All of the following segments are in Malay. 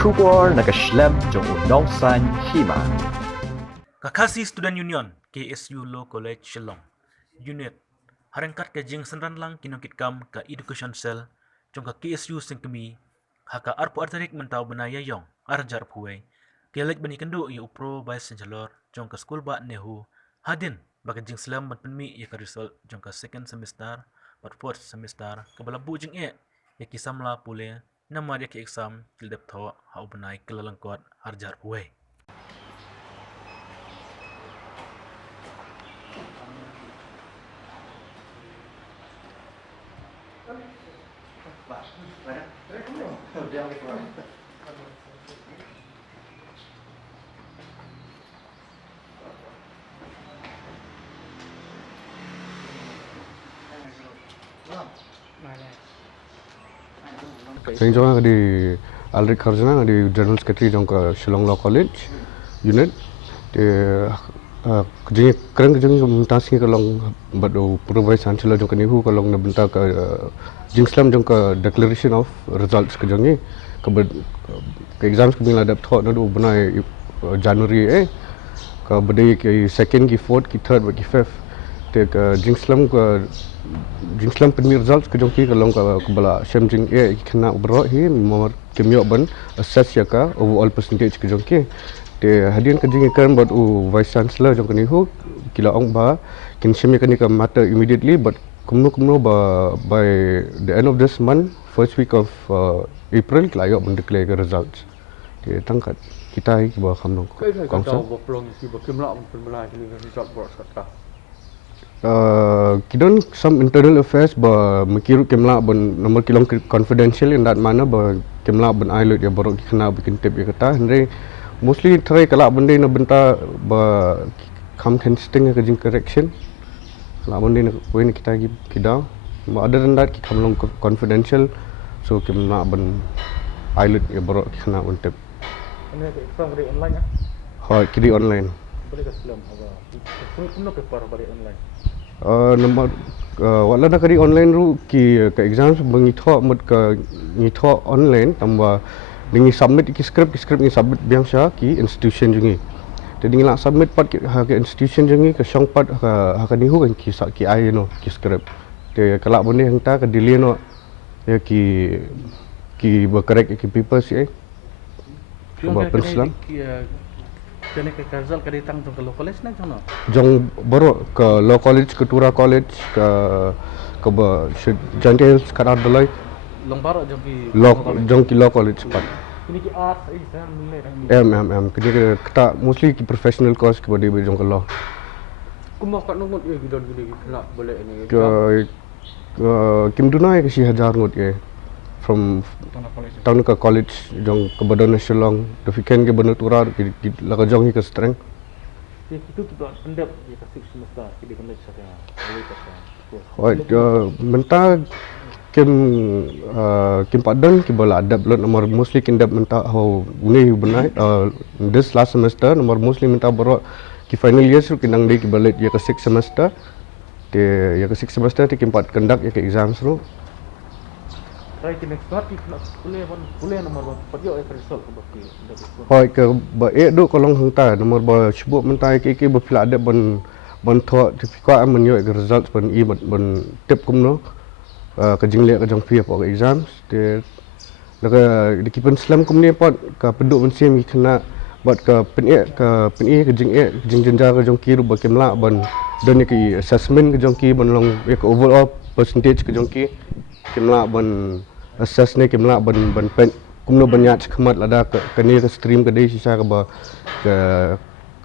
Tuklar naga Slem jong udongsan Hima. Kakasi Student Union KSU Law College Shillong Unit harangkat ke jing senran lang kinongkit kam ka education cell jong ka KSU singkemi haka arpo artarik mentau benaya yong arjar puwe kelek bani kendo i upro vice chancellor jong ka school ba Nehu hadin baka jing Slem ban Pynmih ya ka result jong ka second semester but fourth semester ka balabu jing ya ki Samla Pule nama dia ki exam kildep tho hau benai kelalangkot arjar puwe. Saya juga di Alrik Kharjana di General Secretary jangka Shillong Law College Unit. Di kerja kerang kerja mentasi kalau badu Vice Chancellor jangka Nehu kalau nabenta ke jing Slem jangka Declaration of Results kerja ni ke exams kami ada thought nadu benai January ke berdaya ke second ke fourth ke third ke fifth ke jing Slem Pynmih results ke jongki kalau ke bala shem jing kena berok hi nomor kemio ban assess ya ka overall percentage ke jongki de hadian ke jing kan buat vice chancellor jong Nehu kila ong ba kin shem ya ka matter immediately but kumno by the end of this month first week of April kila yo ban declare ke results de tangkat kita hi ba kamno kongsa kidon some internal affairs ba makirut kemla ban nomor kilong confidential in that mana ba kemla ban ailut ya borok kena bikin tip ya kata andre mostly try kala bende na benta ba kam testing ke jing correction kala bende na poin kita gi kidau but other than that ki kamlong confidential so kemla ban ailut ya borok kena un tip ini exam dari online ya ha kiri online boleh ke Slem apa kumno paper balik online nomor wala na kari online ru ki ka exams mengitho mut ka ngitho online tamba dingi submit ki script ni submit biang sha ki institution jungi jadi ngila submit pat ha ke institution jungi ka shong pat ha ka Nehu kan ki ai no ki script te kala bone hangta ka delay no ya ki ba correct ki people si coba penslam kena ke result ke datang ke law college na jono jong baru ke law college ke Tura college ke ba jantel sekarang dalai long baru jong ki law college pat ini ki art saya nilai kini kita mostly ki professional course ke badi jong ke law kumno kat ngut ye gidon kena boleh ini ke kim dunai ke si hajar ngut ye from tahun ke college jong ke badan Shillong the weekend ke badan Tura ki laga jong hi ke strength itu kita pendap di kasih semesta di college saya menta kim padan ki bala adab lot nomor mostly kindap menta how ni benai this last semester nomor mostly menta baro ki final year su kinang de ki balet ya ke 6 semester te ya ke 6 semester ti kim pat conduct ya ke exams ru right next part kita boleh nomor patio result ke baki hoi ke ba do kolong hangta nomor ba sebut mentai ke ba pila ada ban tho certificate am yo ke result ban ban tip kumno ke jingle ke jong pia po exams te de kipen Slem kumni pot ka penduk ban sim kena buat ke Pynmih ke jing jenja ke jong ki ru ba kemla ban dan ke assessment ke jong ki ban long ke overall percentage ke jong ki kemla ban assess ni kemla ban pen kumno banyak khmat lada ke ni ke stream ke dei sisa ke ba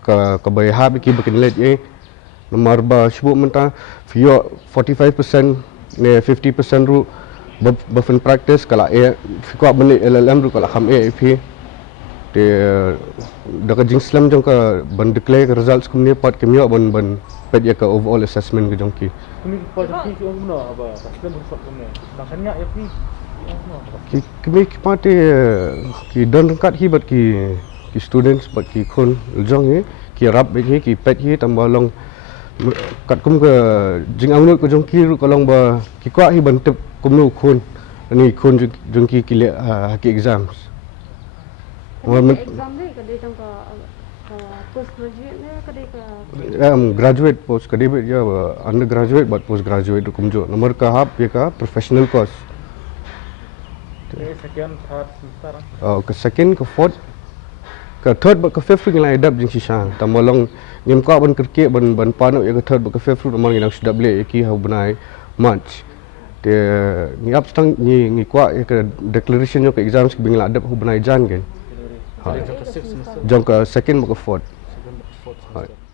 ke bai hab ki bikin let ye nomor ba sebut menta vio 45% ne 50% ru ba fun practice kala fikwa beli LLM ru kala kham AP te daga jing Slem jong ka ban declare ke results kumni pat kemio ban pet ya ke overall assessment ke jong ki ini pas ki umno apa Slem result kumni makanya ya pi kami kipate ki don kat hi bat ki students bat ki khon jong hi ki rap hi ki pet hi tambalong kat kum ke jing angut ko jong ki ru kolong ba ki kwa hi ban tep kum nu khon ni khon jong ki le ha ki exams exam ni kadai tang ka post graduate ni kadai ka graduate post kadibit ya undergraduate but postgraduate kumjo nomor ka hap ya ka professional course Sekian third semester. ke second ke fourth ke third but ke fifth ngi lai dap jing sisa tamolong ngim ka ban kerke ban panu ya ke third but ke fifth nomor ngi nak sudah beli ki ha benai march te ngi up stang ngi kwa ya ke declaration yo ke exams ke bing la dap hu benai jan gen Jadi ke sixth semester. jong ke second but ke fourth Second, fourth Hai. semester.